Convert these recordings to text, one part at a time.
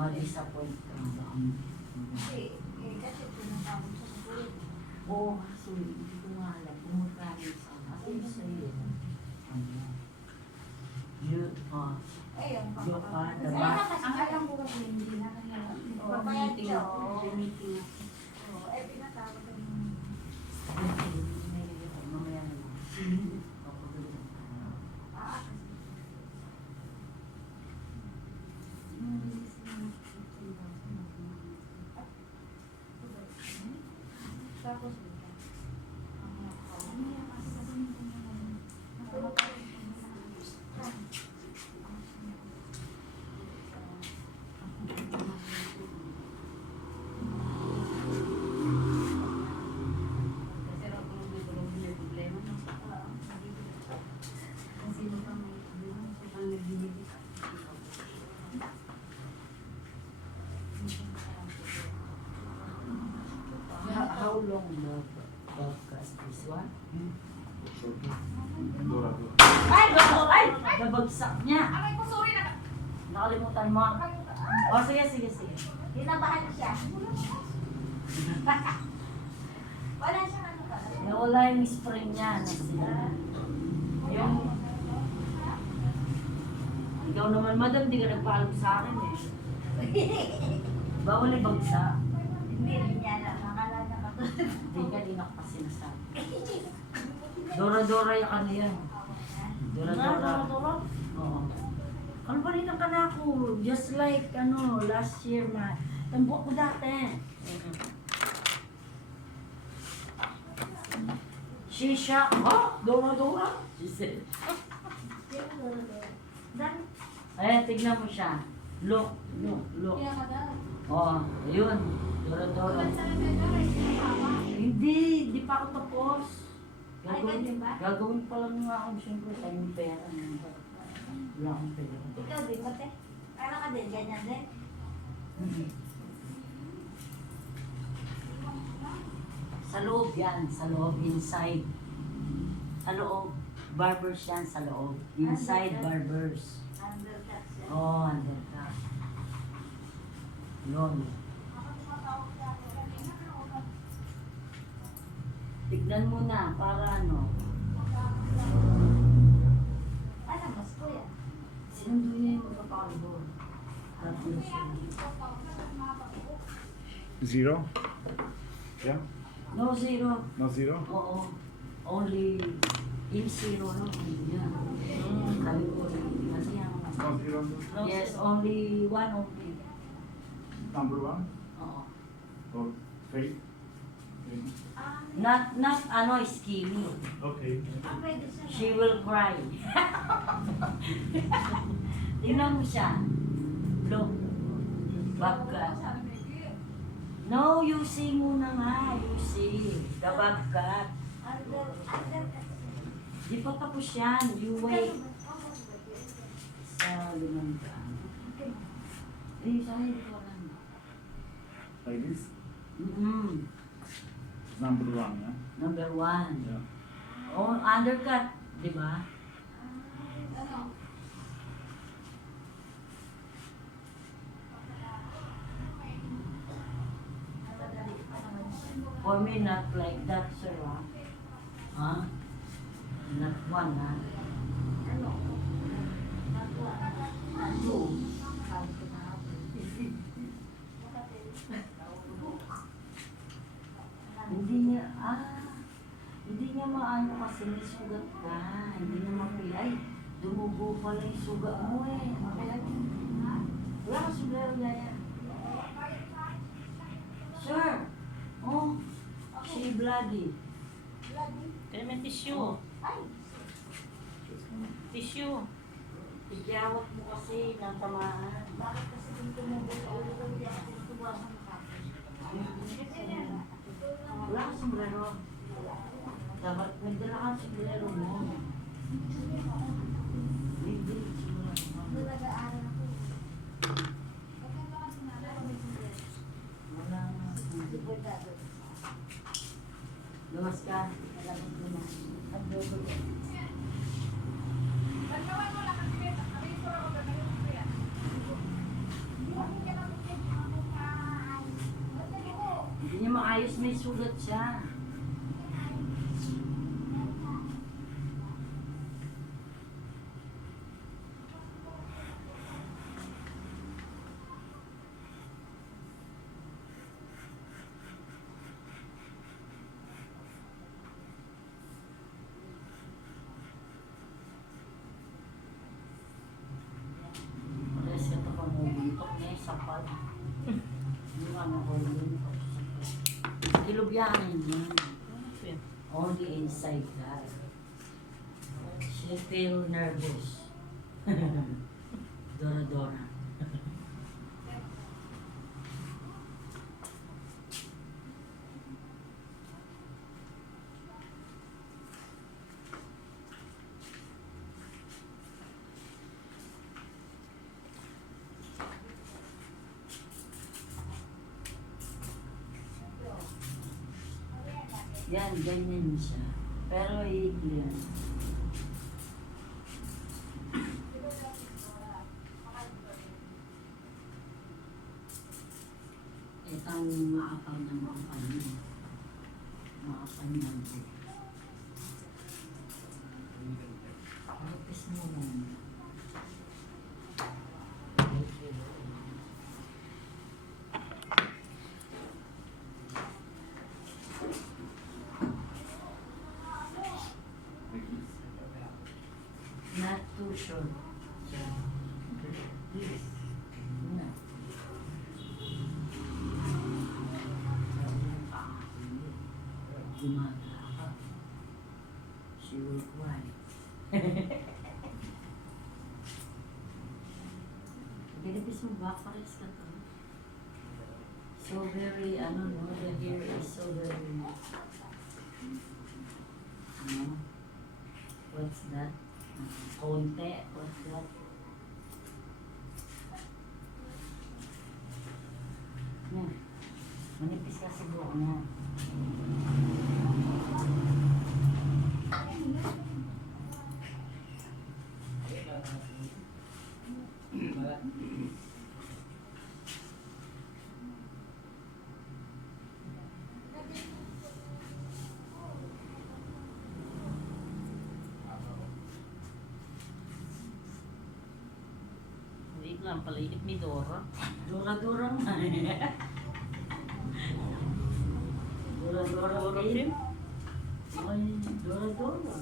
ma-disappoint ka ba? Kasi pinatawag sa school. Oo, kaso hindi ko nga alam. Pumunta rin sa akin sa'yo. Yun, Yung diba? ang alam ko kasi hindi na kanya. Babayad siya. Meeting. Pinatawag ko Mamaya na lang. Tapos How long the podcast this one? Dora. Ay! Nabagsak niya. Aray ko, sorry na. Nakalimutan mo. O, sige. Dinabahan siya. Wala siyang ano ka. Nawala yung spring niya. Yung... Ikaw naman, madam, di ka nagpaalam sa akin eh. Bawal ay bagsak. Hindi rin niya alam. Nakala niya ka. Di ka pa sinasabi. Dora yung ano yan. Dora. Oo. Ano ba rin ang kanako? Just like, last year, tambok ko dati. Shisha. Oh, Dora. She said. Ayan, tignan mo siya. Look. Kaya ka daw. Oh, ayun. Dora. Hindi pa ako tapos. Ay, ganyan ba? Gagawin pa lang nga ako, siyempre, sa yung pera. Wala akong pera. Ikaw din, mate. Para ka din, ganyan din. Sa loob yan, sa loob, inside. Sa loob, barbers yan sa loob. Inside barbers. Undercut siya. Oh, undercut. Yun. Tignan mo na, para ano. Ano, mas ko yan? Sinundo niya yung magpapakalbo. Tapos Zero? Yeah? no zero. No zero? Oo. Only in zero lang. Yan. Sabi ko, kasi ang... No zero? Yes, only one only. Number one? Oo. Or fake? Not skinny. Okay. Pwede siya. She will cry. Tingnan mo siya. Look. Bobcat. No, you see muna nga. You see. The bobcat. Undercut. Di pa tapos yan. You wait. Sa 5 Eh, saan hindi ko alam. Like this? Number one, yeah? Number 1. Yeah. Oh, undercut. Di ba? For me, not like that, sir. Huh? Not one, ha? Two. Hindi niya maano kasi may sugat ka. Hindi niya mapilay. Dumugo pala yung sugat mo eh. Wala ka suglero niya yan. Sir! Oh, she bloody. Kaya may tissue. Tissue. Igyawat mo kasi ng tamaan. Bakit kasi kung tumubo sa ulo ko, hindi ako tubuasan makapos. Wala ka suglero. Dapat nagdala ka suglero mo. Hindi, suglero mo. Doon nag-aaral ako. Wala nga. Lumas ka. Alam mo na. Ang dobo ko. Nagkawan mo lang ang maayos, may sugat siya. Pares ka ito pamubuntok niya, sapad. Yung ano ko yun. Kilubyanin yun. On the inside guy. She feel nervous. Dora Dora. Yan, ganyan siya. Pero iigli yan. Itang maapang ng mga kanya. Maapang ng po. Lupis mo lang. Not too short. This. No. Gumaga ka. She will cry. Pinipis mo ba? Pares ka to. So very, ano no, the hair is so very, no? What's that? Konti, what's that? Yan. Manipis kasi buhok niya. Wait lang, palaikit ni Dora. Dura-dura nga. Dura-dura Dora din. din? Ay, dura-dura.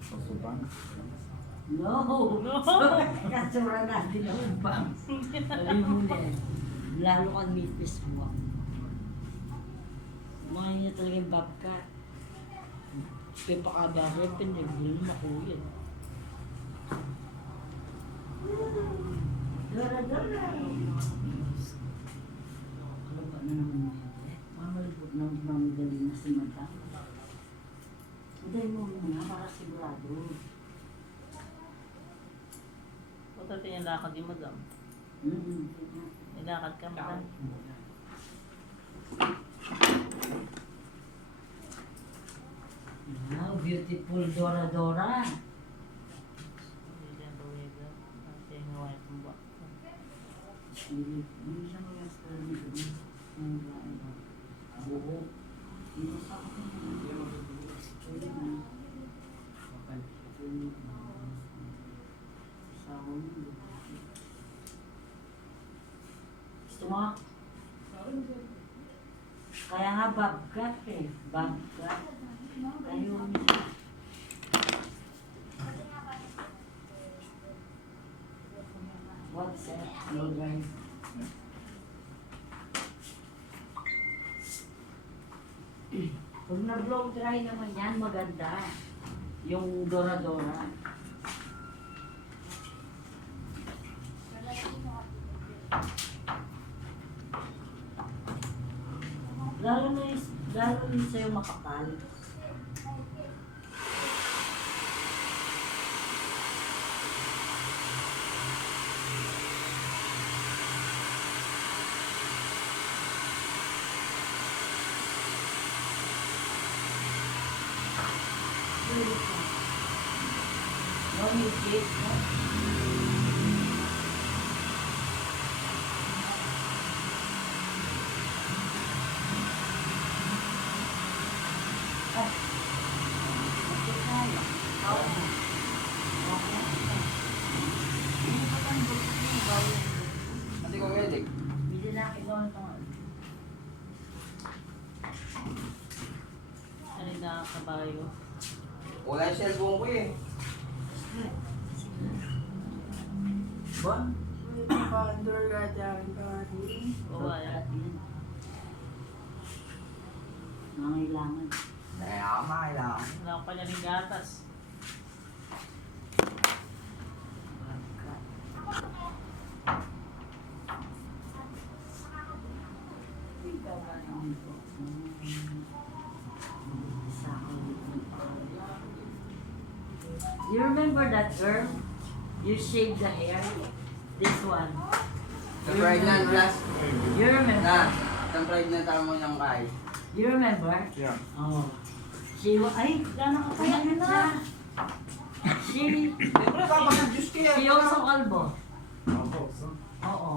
Pasukan. No! No. Kasura natin ang bang. Alam mo na eh. Lalo kang nipis mo. Mga niya talaga yung babka. Pipakabari, pinagbil mo makuyan. Dura-dura. Kalaba na naman mo yan. Mamalibot na magaling na si Madam. Uday mo muna para sigurado. Pagkata yung lakad yung madam. Nilakad ka madam. Wow, beautiful Dora Dora. Hindi siya mag-astar dito. Buo. Hindi sa akin. Pwede na. Gusto mo? Kaya nga babgat eh. Babgat. Ayaw niya. What's that? Hello guys. Pag na-blow dry naman yan, maganda. Yung Dora Dora. Lalo na sa'yo makapal. No music, no? Ano yung nakakabayo? Wala yung cellphone ko eh. Ba? Under ka dyan, Kari. Wala. Nangailangan. Kaya ako makailangan. Wala ko pa niya rin gatas. You remember that girl? You shaved the hair? This one. The pregnant plus. You remember? Na, the pregnant ako mo ng kay. You remember? Yeah. Oh. She was, ay, gano'n ka payat na siya. She Siyempre, papakang juice kaya. also kalbo. Ako, so. Oo.